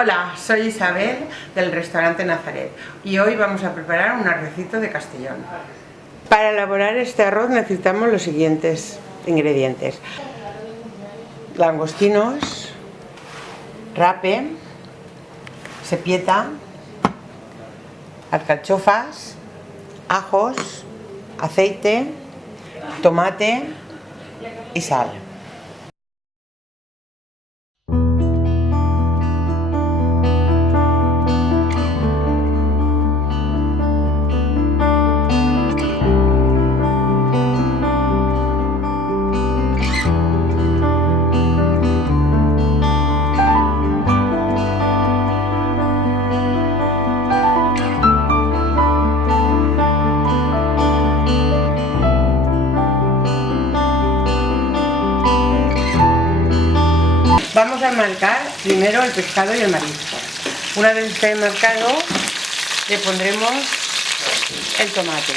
Hola, soy Isabel del restaurante Nazaret y hoy vamos a preparar un arrocito de Castellón. Para elaborar este arroz necesitamos los siguientes ingredientes: langostinos, rape, sepieta, alcachofas, ajos, aceite, tomate y sal. Vamos a marcar primero el pescado y el marisco. Una vez esté marcado, le pondremos el tomate.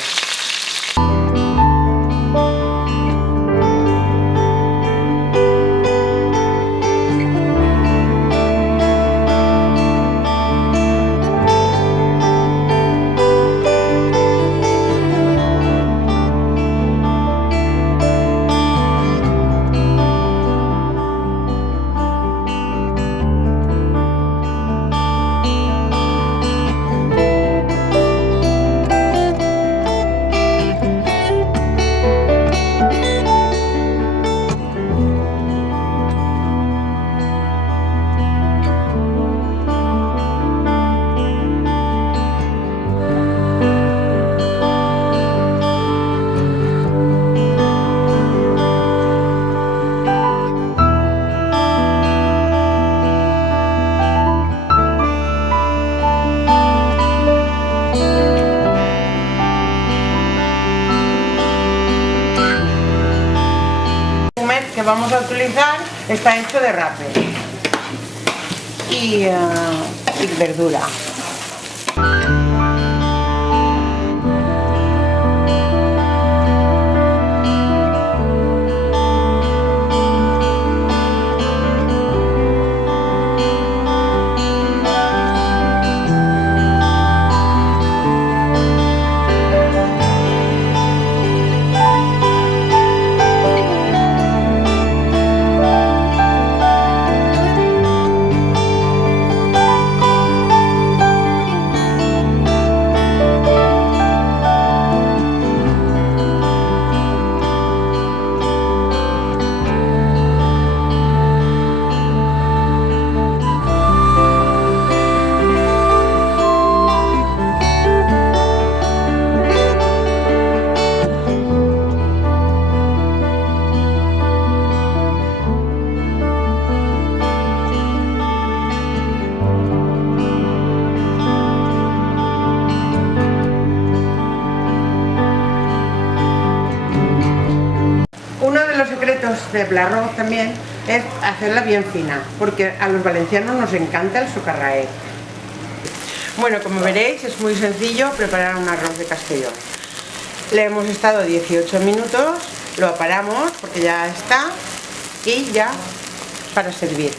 Que vamos a utilizar está hecho de rape y verdura. Los secretos del arroz también es hacerla bien fina, porque a los valencianos nos encanta el socarrae. Bueno, como veréis, es muy sencillo preparar un arroz de Castellón. Le hemos estado 18 minutos, lo aparamos porque ya está y ya para servir.